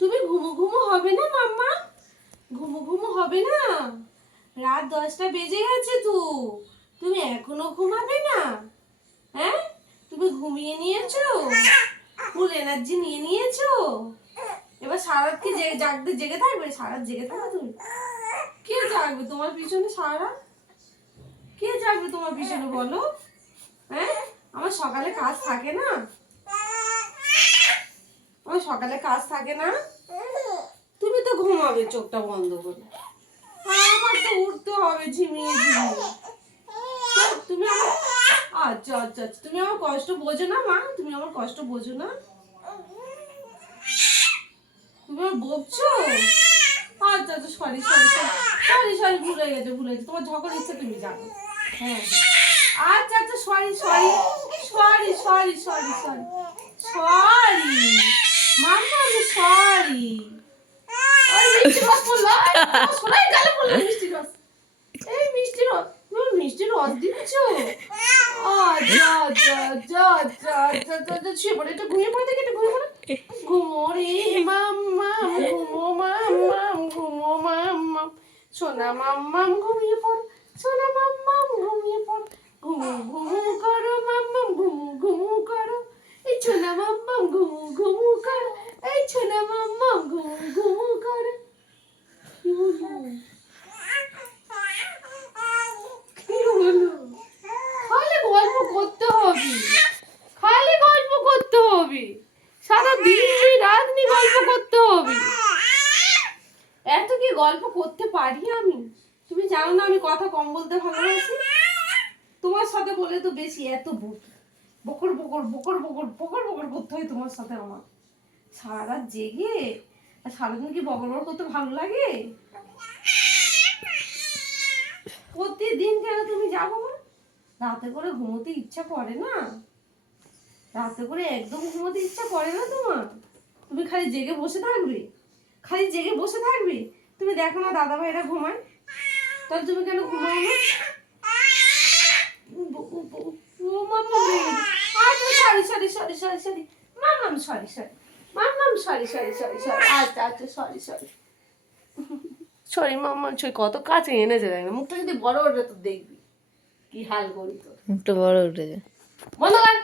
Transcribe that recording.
তুমি ঘুমো ঘুমো হবে না মাম্মা? ঘুমো ঘুমো হবে না? রাত 10টা বেজে গেছে তো, তুমি এখনো ঘুমাবে না? হ্যাঁ, তুমি ঘুমিয়ে নিয়েছো, ফুল এনার্জি নিয়ে নিয়েছো। এবার সারা রাত কি জাগতে জেগে থাকবে? সারা রাত জেগে থাকবে তুমি? কে জাগবে তোমার পিছনে সারা রাত? কে জাগবে তোমার পিছনে বলো? হ্যাঁ, আমার সকালে কাজ থাকে না? আমার সকালে কাজ থাকে না? তুমি তো ঘুমাবে চোখটা বন্ধ করে, আমার তো উঠতে হবে ঝিমিয়ে ঝিমিয়ে। তুমি আমার আচ্ছা আচ্ছা আচ্ছা, তুমি আমার কষ্ট বোঝো না মা? তুমি আমার কষ্ট বোঝো না? তুমি আমার বকছো? আচ্ছা আচ্ছা, সরি সরি সরি সরি, ভুলে গেছে ভুলে গেছে, তোমার যখন ইচ্ছে তুমি জানো। হ্যাঁ আচ্ছা আচ্ছা, sorry sorry sorry sorry sorry sorry sorry mamma, আমি সরি। ওই মিষ্টি রস পড়লো, সোনাই গালে পড়লো মিষ্টি রস। এই মিষ্টি রস, তুমি মিষ্টি রস দিচ্ছ? আচ্ছা আচ্ছা আচ্ছা আচ্ছা আচ্ছা আচ্ছা, শুয়ে পড়ে, একটু ঘুমিয়ে পড়ে, দেখে একটু ঘুমিয়ে পড়ে। ঘুমো রে মাম্মাম, ঘুমো মাম্মাম, ঘুমো মাম্মাম, সোনা মাম্মাম ঘুমিয়ে পড়, সোনা মাম্মাম ঘুমিয়ে পড়, ঘুমু ঘুমু করো মাম্মাম, ঘুমু ঘুমু করো, এই সোনা মাম্মাম ঘুমু ঘুমু করো, এই সোনা মাম্মাম ঘুমু ঘুমু করো। কি হলো? কি হলো? খালি গল্প করতে হবে, খালি গল্প করতে হবে, সারা দিন রাত নি গল্প করতে হবে। এত কি গল্প করতে পারি আমি? তুমি জানো না আমি কথা কম বলতে ভালোবাসি? তোমার সাথে বলে তো বেশি এত বকি, বকর বকর বকর বকর বকর বকর করতে হয় তোমার সাথে আমার। সারা রাত জেগে আর সারাদিন কি বকর বকর করতে ভালো লাগে? প্রতিদিন কেন তুমি যাবো না? রাতে করে ঘুমোতে ইচ্ছা করে না? রাতে করে একদম ঘুমোতে ইচ্ছা করে না তোমার? তুমি খালি জেগে বসে থাকবে, খালি জেগে বসে থাকবে। তুমি দেখো না দাদা ভাইরা ঘুমায়, তাহলে তুমি কেন ঘুমাও না? ও মাম্মা, আচ্ছা sorry sorry sorry sorry sorry মাম্মাম, সরি সরি মাম্মাম, সরি সরি সরি সরি, আচ্ছা আচ্ছা সরি সরি সরি মাম্মাম, সরি। কত কাছে এনেছে দেখ না, মুখটা যদি বড় ওঠে তো দেখবি কি হাল করি তোর। একটু বড় উঠেছে। বন্ধ কর।